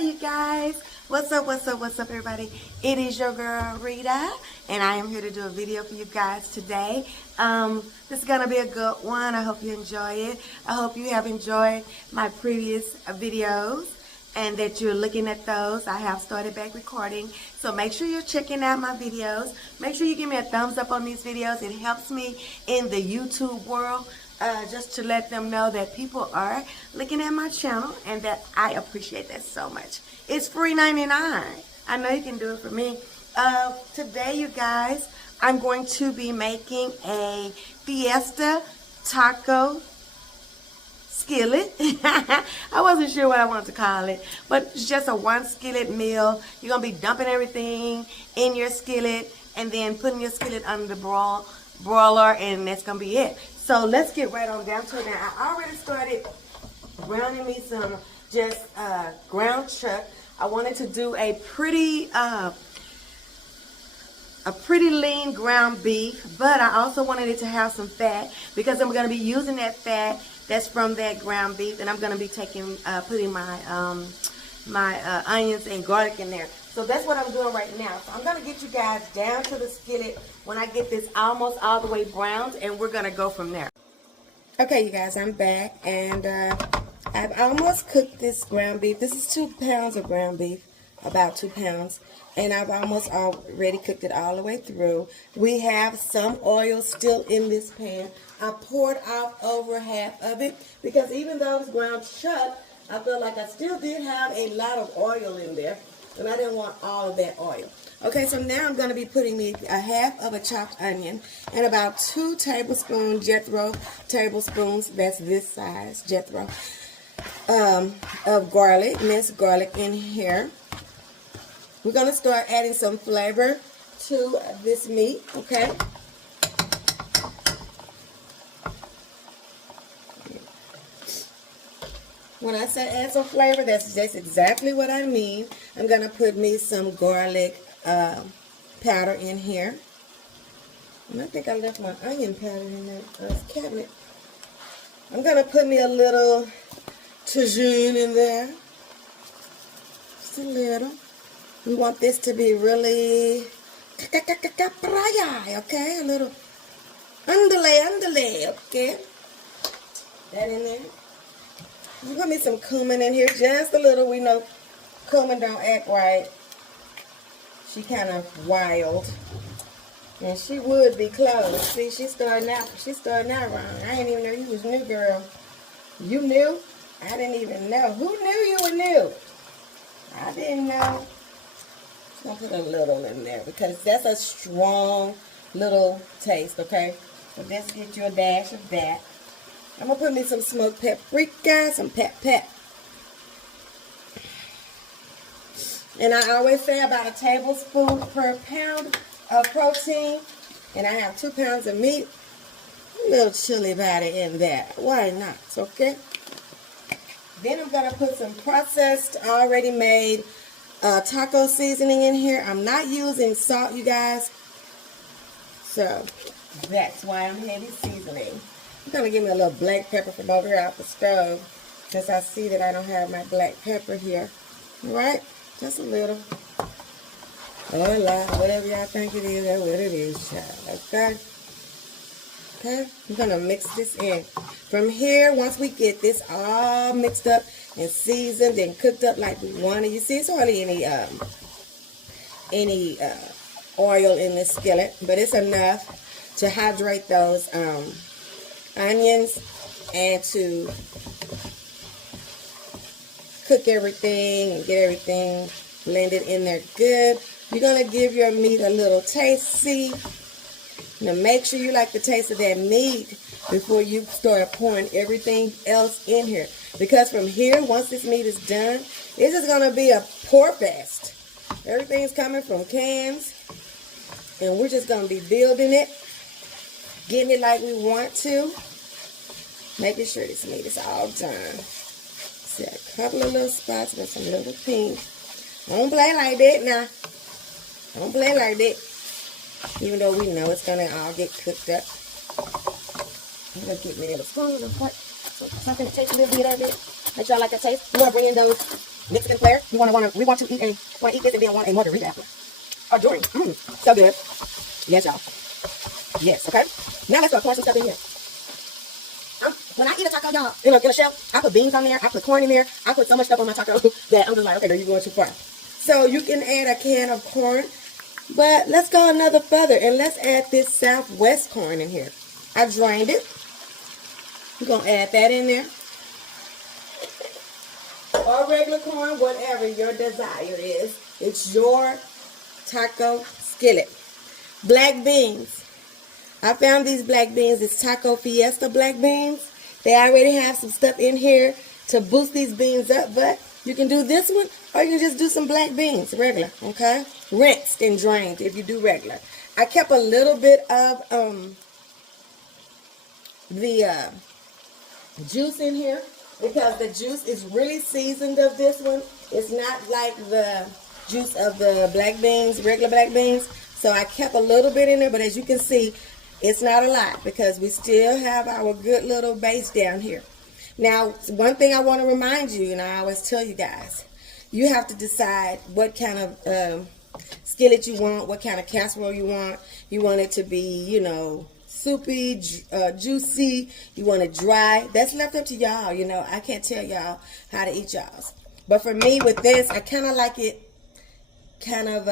you guys. What's up, everybody? It is your girl, Rita, and I am here to do a video for you guys today. This is going to be a good one. I hope you enjoy it. I hope you have enjoyed my previous videos and that you're looking at those. I have started back recording, so make sure you're checking out my videos. Make sure you give me a thumbs up on these videos. It helps me in the YouTube world. Just to let them know that people are looking at my channel and that I appreciate that so much. It's free 99. I know you can do it for me. Today, you guys, I'm going to be making a Fiesta Taco Skillet. I wasn't sure what I wanted to call it, but it's just a one skillet meal. You're going to be dumping everything in your skillet and then putting your skillet under the broiler, and that's going to be it. So let's get right on down to it now. I already started browning me some just ground chuck. I wanted to do a pretty lean ground beef, but I also wanted it to have some fat because I'm going to be using that fat that's from that ground beef, and I'm going to be taking putting my my onions and garlic in there. So that's what I'm doing right now. So I'm going to get you guys down to the skillet when I get this almost all the way browned, and we're going to go from there. Okay, you guys, I'm back, and I've almost cooked this ground beef. This is 2 pounds of ground beef, about 2 pounds, and I've almost already cooked it all the way through. We have some oil still in this pan. I poured off over half of it because even though it's ground chuck, I feel like I still did have a lot of oil in there, and I didn't want all of that oil. Okay, so now I'm going to be putting me a half of a chopped onion and about 2 tablespoons, Jethro tablespoons, that's this size, Jethro, of garlic, minced garlic in here. We're going to start adding some flavor to this meat, okay? When I say add some flavor, that's just exactly what I mean. I'm going to put me some garlic powder in here. And I think I left my onion powder in that cabinet. I'm going to put me a little Tajin in there. Just a little. We want this to be really, okay? A little underlay, okay? That in there. I'm put me some cumin in here, just a little. We know cumin don't act right. She kind of wild, and she would be close. See, she's starting out wrong. I didn't even know you was new, girl. You knew? I didn't even know. Who knew you were new? I didn't know. I'm gonna put a little in there because that's a strong little taste. Okay, so let's get you a dash of that. I'm going to put me some smoked paprika, some pep. And I always say about a tablespoon per pound of protein. And I have 2 pounds of meat. A little chili body in there. Why not? Okay. Then I'm going to put some processed, already made taco seasoning in here. I'm not using salt, you guys. So that's why I'm heavy seasoning. I'm going to give me a little black pepper from over here off the stove, since I see that I don't have my black pepper here. Alright? Just a little. Or a lot, whatever y'all think it is, that's what it is, child. Okay? Okay? I'm going to mix this in. From here, once we get this all mixed up and seasoned and cooked up like we want it, you see, it's hardly any oil in this skillet, but it's enough to hydrate those onions and to cook everything and get everything blended in there good. You're going to give your meat a little taste. See, now make sure you like the taste of that meat before you start pouring everything else in here, because from here, once this meat is done, it's just going to be a pour fest. Everything's coming from cans, and we're just going to be building it, getting it like we want to, making sure this meat is all done. See a couple of little spots with some little pink. Don't play like that now. Don't play like that. Even though we know it's going to all get cooked up. I'm going to get me a little spoon real quick so I can taste a little bit of it. Make sure I like the taste. You want to bring in those Mexican flair. We want to eat this and then want a margarita after. Or during. So good. Yes, y'all. Yes, okay. Now let's go pour some stuff in here. When I eat a taco, y'all, in a shell, I put beans on there, I put corn in there, I put so much stuff on my taco that I'm just like, okay, girl, you're going too far. So you can add a can of corn, but let's go another further and let's add this Southwest corn in here. I drained it. We're going to add that in there. Or regular corn, whatever your desire is. It's your taco skillet. Black beans. I found these black beans. It's Taco Fiesta Black Beans. They already have some stuff in here to boost these beans up, but you can do this one or you can just do some black beans, regular, okay? Rinsed and drained if you do regular. I kept a little bit of the juice in here because the juice is really seasoned of this one. It's not like the juice of the black beans, regular black beans. So I kept a little bit in there, but as you can see, it's not a lot because we still have our good little base down here. Now, one thing I want to remind you, and I always tell you guys, you have to decide what kind of skillet you want, what kind of casserole you want. You want it to be, you know, soupy, juicy. You want it dry. That's left up to y'all. You know, I can't tell y'all how to eat y'all's. But for me, with this, I kind of like it kind of...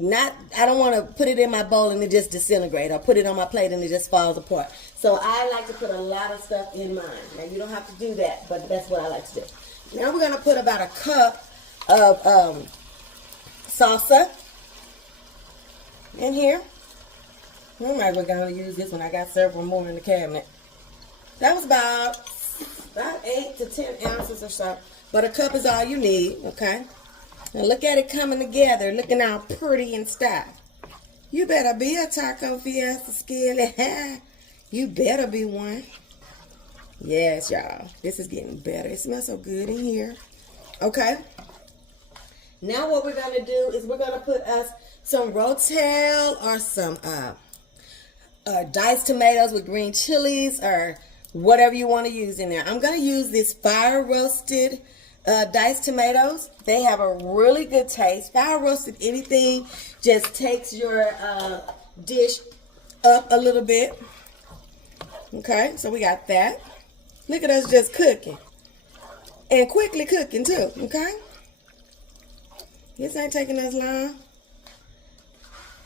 I don't want to put it in my bowl and it just disintegrate or put it on my plate and it just falls apart. So I like to put a lot of stuff in mine. Now you don't have to do that, but that's what I like to do. Now we're going to put about a cup of salsa in here. I might as well going to use this one. I got several more in the cabinet. That was about 8 to 10 ounces or so. But a cup is all you need, okay? Now look at it coming together, looking all pretty and stuff. You better be a Taco Fiesta skillet. You better be one. Yes, y'all. This is getting better. It smells so good in here. Okay. Now what we're going to do is we're going to put us some rotel or some diced tomatoes with green chilies or whatever you want to use in there. I'm going to use this fire roasted diced tomatoes. They have a really good taste. Fire roasted anything just takes your dish up a little bit. Okay, so we got that. Look at us just cooking. And quickly cooking too, okay? This ain't taking us long.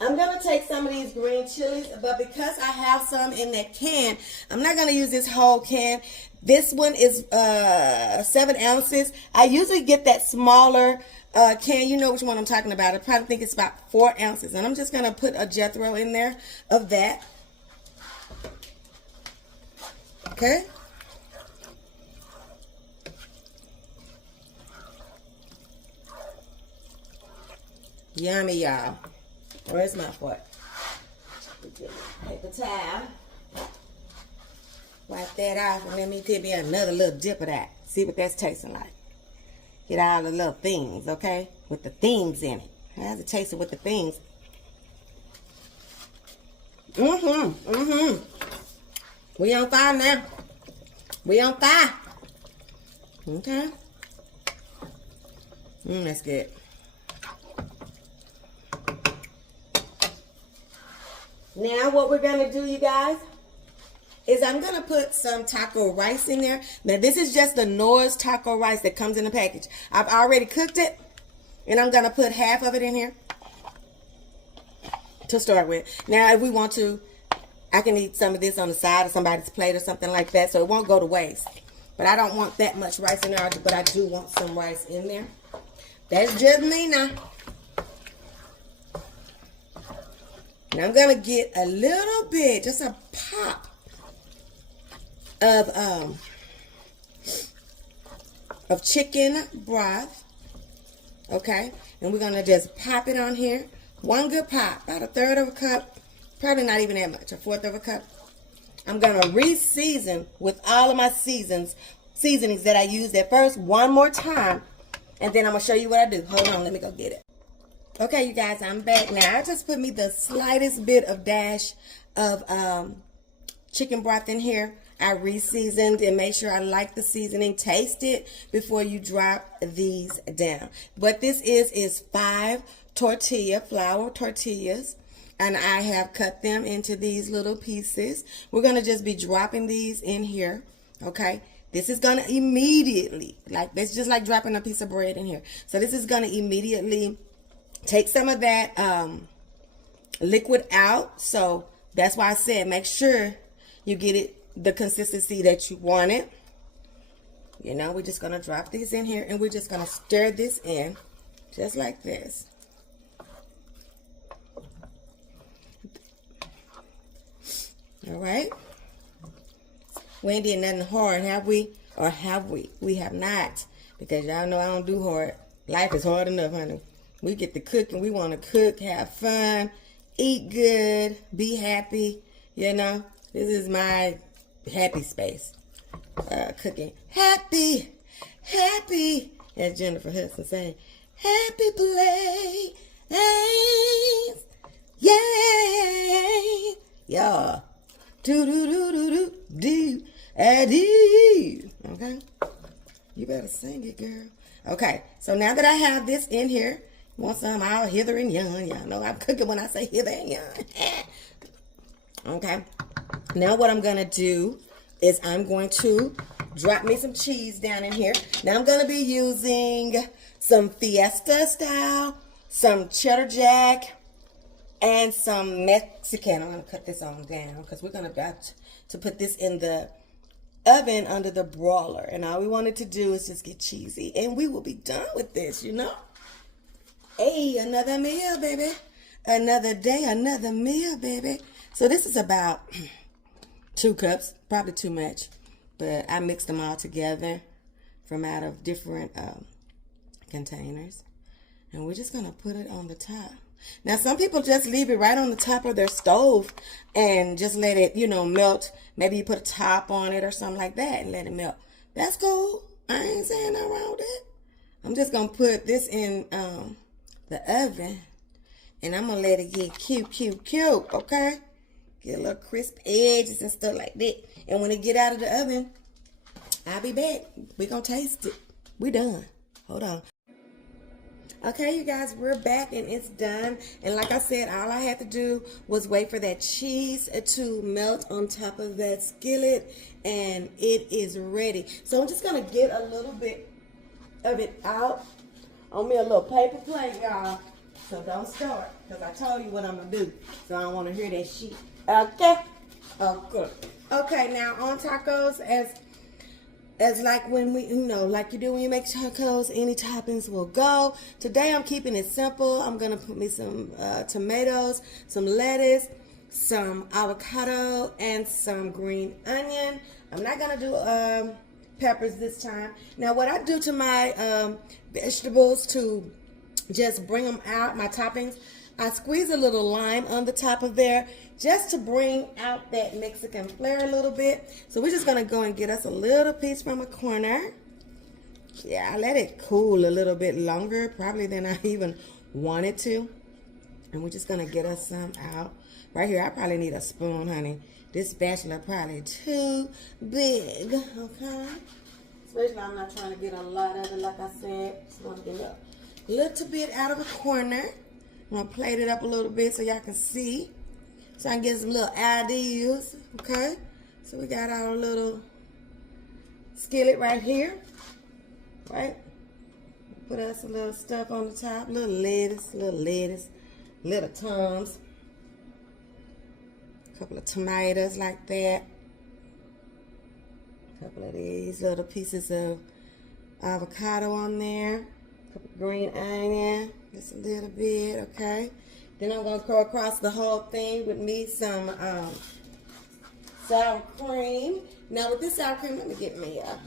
I'm going to take some of these green chilies, but because I have some in that can, I'm not going to use this whole can. This one is 7 ounces. I usually get that smaller can. You know which one I'm talking about. I probably think it's about 4 ounces. And I'm just going to put a Jethro in there of that. Okay. Yummy, y'all. Where's my fork? Paper towel. Wipe that off and let me give you another little dip of that. See what that's tasting like. Get all the little things, okay? With the things in it. How's it tasting with the things? We on fire now. We on fire. Okay. That's good. Now what we're going to do, you guys, is I'm going to put some taco rice in there. Now this is just the Nor's taco rice that comes in the package. I've already cooked it, and I'm going to put half of it in here to start with. Now if we want to, I can eat some of this on the side of somebody's plate or something like that, so it won't go to waste. But I don't want that much rice in there, but I do want some rice in there. That's just me now. Now I'm going to get a little bit, just a pop of chicken broth. Okay? And we're going to just pop it on here. One good pop, about 1/3 of a cup. Probably not even that much, 1/4 of a cup. I'm going to re-season with all of my seasonings that I used at first one more time. And then I'm going to show you what I do. Hold on, let me go get it. Okay, you guys, I'm back now. I just put me the slightest bit of dash of chicken broth in here. I re-seasoned and made sure I like the seasoning. Taste it before you drop these down. What this is 5 flour tortillas. And I have cut them into these little pieces. We're going to just be dropping these in here. Okay. This is going to immediately, like, it's just like dropping a piece of bread in here. So this is going to immediately take some of that liquid out. So that's why I said make sure you get it the consistency that you want it. You know, we're just going to drop these in here and we're just going to stir this in just like this. All right. We ain't did nothing hard, have we? Or have we? We have not. Because y'all know I don't do hard. Life is hard enough, honey. We get to cook and we want to cook, have fun, eat good, be happy. You know, this is my happy space. Cooking. Happy, happy. As Jennifer Hudson saying, happy place. Yeah. Yeah. Do do do do do do. Okay, you better sing it, girl. Okay, so now that I have this in here, want some all hither and yon. Y'all know I'm cooking when I say hither and yon. Okay, now what I'm gonna do is I'm going to drop me some cheese down in here. Now I'm gonna be using some Fiesta style, some cheddar jack, and some Mexican. I'm gonna cut this on down because we're gonna got to put this in the oven under the broiler, and all we wanted to do is just get cheesy and we will be done with this, you know. Hey, another meal, baby. Another day, another meal, baby. So this is about 2 cups, probably too much, but I mixed them all together from out of different containers, and we're just gonna put it on the top. Now, some people just leave it right on the top of their stove and just let it, you know, melt. Maybe you put a top on it or something like that and let it melt. That's cool. I ain't saying nothing wrong with it. I'm just going to put this in the oven, and I'm going to let it get cute, okay? Get a little crisp edges and stuff like that. And when it get out of the oven, I'll be back. We're going to taste it. We done. Hold on. Okay, you guys, we're back and it's done. And like I said, all I had to do was wait for that cheese to melt on top of that skillet, and it is ready. So I'm just going to get a little bit of it out on me, a little paper plate, y'all. So don't start, because I told you what I'm going to do. So I don't want to hear that shit. Okay? Okay. Okay, now on tacos, as like when we, you know, like you do when you make tacos, any toppings will go. Today I'm keeping it simple. I'm going to put me some tomatoes, some lettuce, some avocado, and some green onion. I'm not going to do peppers this time. Now what I do to my vegetables to just bring them out, my toppings, I squeeze a little lime on the top of there just to bring out that Mexican flair a little bit. So we're just going to go and get us a little piece from a corner. Yeah, I let it cool a little bit longer, probably than I even wanted to. And we're just going to get us some out. Right here, I probably need a spoon, honey. This spatula probably too big, okay? Especially I'm not trying to get a lot of it, like I said. Just want to get a little bit out of a corner. I'm going to plate it up a little bit so y'all can see. So I can get some little ideas, okay? So we got our little skillet right here, right? Put us a little stuff on the top, little lettuce, little tums. A couple of tomatoes like that. A couple of these little pieces of avocado on there. A couple of green onion, just a little bit, okay? Then I'm going to go across the whole thing with me some sour cream. Now with this sour cream, let me get me a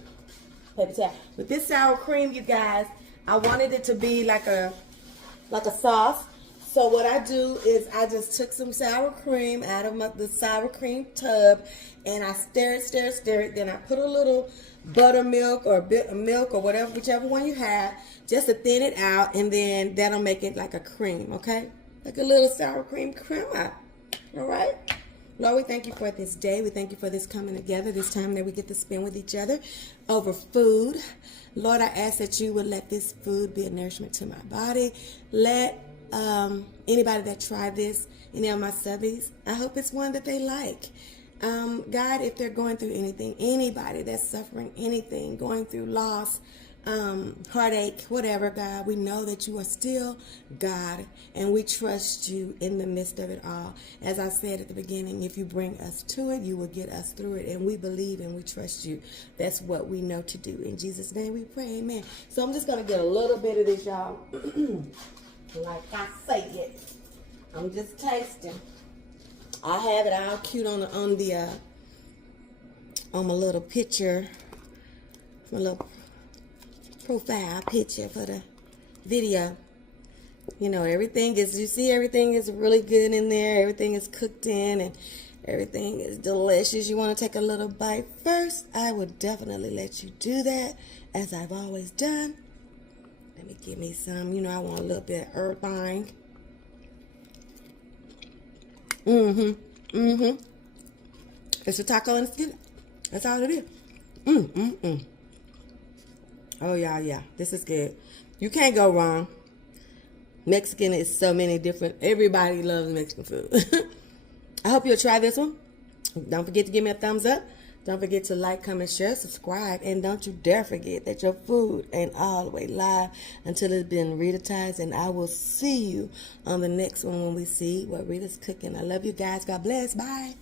paper towel. With this sour cream, you guys, I wanted it to be like a sauce. So what I do is I just took some sour cream out of the sour cream tub, and I stir it. Then I put a little buttermilk or a bit of milk or whatever, whichever one you have, just to thin it out, and then that'll make it like a cream, okay? Like a little sour cream crema. All right? Lord, we thank you for this day. We thank you for this coming together, this time that we get to spend with each other over food. Lord, I ask that you would let this food be a nourishment to my body. Let anybody that tried this, any of my subbies, I hope it's one that they like. God, if they're going through anything, anybody that's suffering anything, going through loss, heartache, whatever, God, we know that you are still God, and we trust you in the midst of it all. As I said at the beginning, if you bring us to it, you will get us through it, and we believe and we trust you. That's what we know to do. In Jesus' name we pray, amen. So I'm just going to get a little bit of this, y'all. Like I say it, I'm just tasting. I have it all cute on my little picture, my little profile picture for the video. You know, everything is, you see, everything is really good in there. Everything is cooked in and everything is delicious. You want to take a little bite first? I would definitely let you do that, as I've always done. Let me give me some. You know, I want a little bit of everything. It's a taco and a skillet. That's all it is. Oh, yeah. This is good. You can't go wrong. Mexican is so many different. Everybody loves Mexican food. I hope you'll try this one. Don't forget to give me a thumbs up. Don't forget to like, comment, share, subscribe. And don't you dare forget that your food ain't all the way live until it's been Ritatized. And I will see you on the next one when we see what Rita's cooking. I love you guys. God bless. Bye.